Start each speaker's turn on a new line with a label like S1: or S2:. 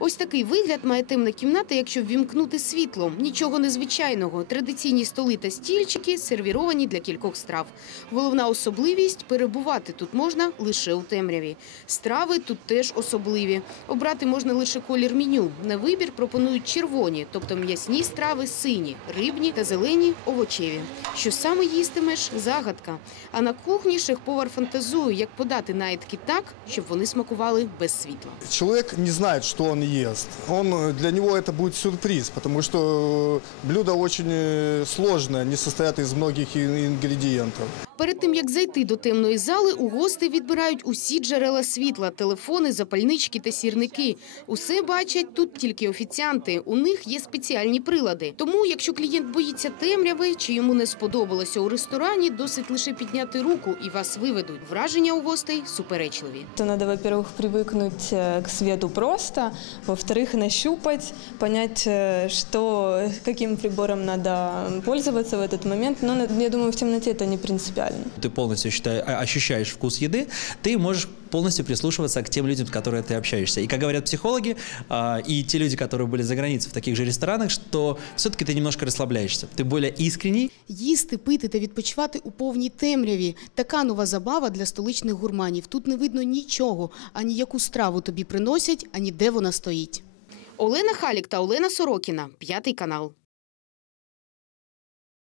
S1: Ось такий вигляд має темна кімната, якщо ввімкнути світло. Нічого незвичайного. Традиційні столи та стільчики сервіровані для кількох страв. Головна особливість перебувати тут можна лише у темряві. Страви тут теж особливі. Обрати можна лише колір меню. На вибір пропонують червоні, тобто м'ясні страви сині, рибні та зелені овочеві. Що саме їстимеш загадка. А на кухні шеф-повар фантазує, як подати наїдки так, щоб вони смакували без світла.
S2: Человек не знает, что он ест. Он, э, для него это будет сюрприз, потому что э, блюдо очень э, сложное, они состоят из многих и- ингредиентов.
S1: Перед тим як зайти до темної зали, у гостей відбирають усі джерела світла, телефони, запальнички та сірники. Усе бачать тут тільки офіціанти. У них є спеціальні прилади. Тому, якщо клієнт боїться темряви чи йому не сподобалося у ресторані, досить лише підняти руку і вас виведуть. Враження у гостей суперечливі.
S3: То надо, во-первых, привыкнуть э, к свету просто, во-вторых, нащупать, понять, э, что, каким прибором надо пользоваться в этот момент. Но на- я думаю, в темноте это не принципиально.
S4: ты полностью считай- а- ощущаешь вкус еды, ты можешь полностью прислушиваться к тем людям, с которыми ты общаешься. И как говорят психологи, а, и те люди, которые были за границей в таких же ресторанах, что все-таки ты немножко расслабляешься. Ты более искренний,
S1: Їсти, пити та відпочивати у повній темряві – така нова забава для столичних гурманів. Тут не видно нічого, ані яку страву тобі приносять, ані де вона стоїть. Олена Халік та Олена Сорокіна, п'ятий канал.